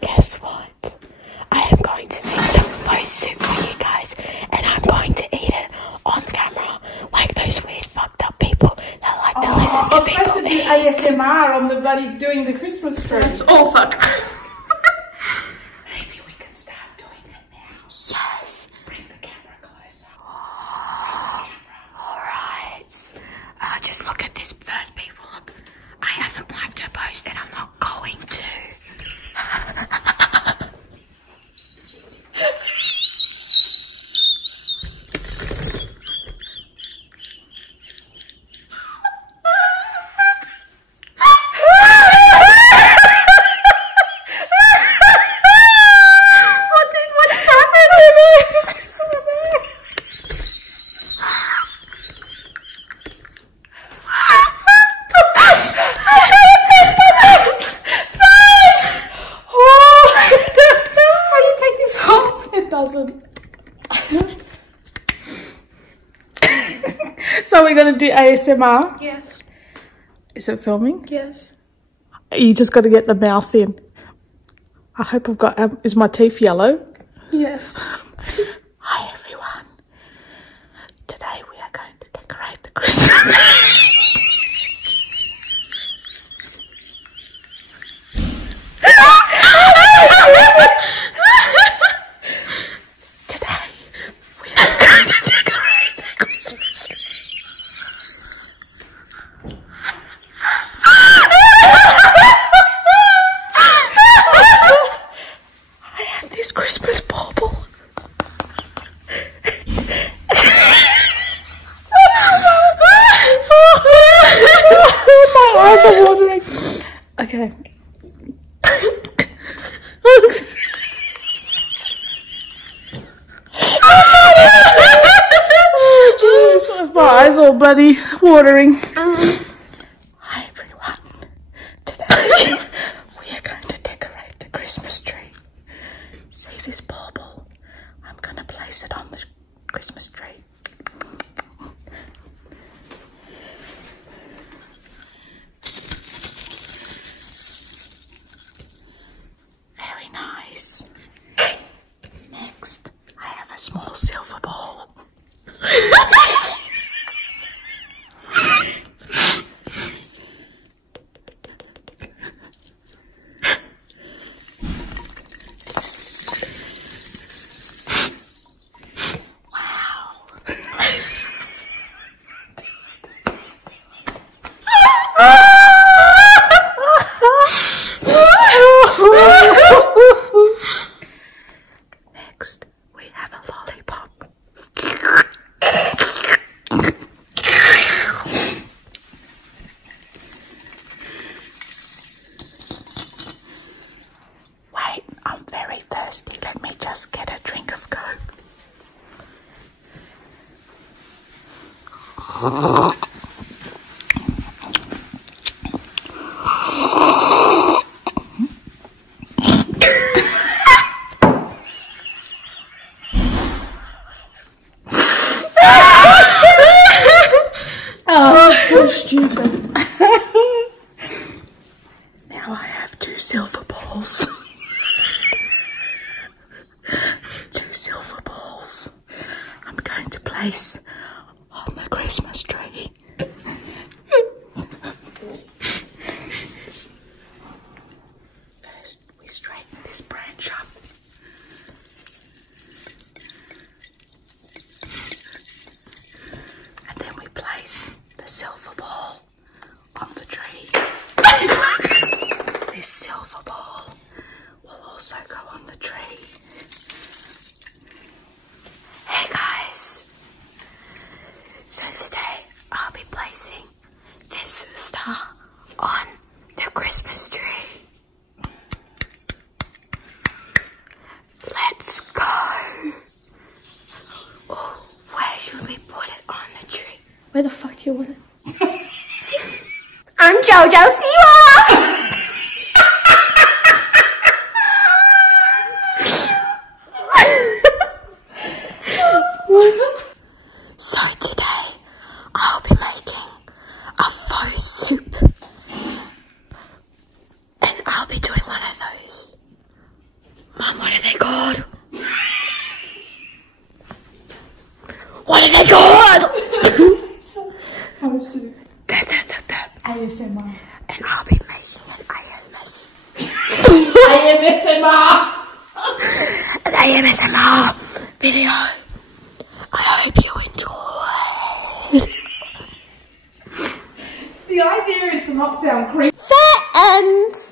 Guess what? I am going to make some faux soup for you guys, and I'm going to eat it on camera, like those weird fucked up people that like to listen to people supposed to do ASMR on the bloody doing the Christmas tree. Oh fuck. Maybe we can start doing it now. Yes. Bring the camera closer. Alright. Just look at this first, people. Look, I haven't liked her post and I'm not going to. So we're going to do ASMR? Yes. Is it filming? Yes. You just got to get the mouth in. I hope I've got... is my teeth yellow? Yes. Hi everyone. Today we are going to decorate the Christmas tree. Christmas bauble. My eyes are watering. Okay. Oh jeez, my eyes all bloody watering. Hi everyone. Today we are going to decorate the Christmas tree. See this bauble? I'm gonna place it on the Christmas tree. Very nice. Next, I have a small silver ball. Next, we have a lollipop. Wait, I'm very thirsty. Let me just get a drink of Coke. So stupid. Now I have 2 silver balls. 2 silver balls. I'm going to place on the Christmas tree. First, we straighten this branch up. And then we place the silver ball on the tree. This silver ball will also go on the tree. Hey guys, so today I'll be placing this star on the Christmas tree. Let's go. Oh, where should we put it on the tree? Where the fuck do you want it? I'm JoJo Siwa! So today I'll be making a faux soup, and I'll be doing one of those Mum, what are they called? What are they called? ASMR. And I'll be making an AMS. An AMSMR video. I hope you enjoyed. The idea is to not sound creepy. The end.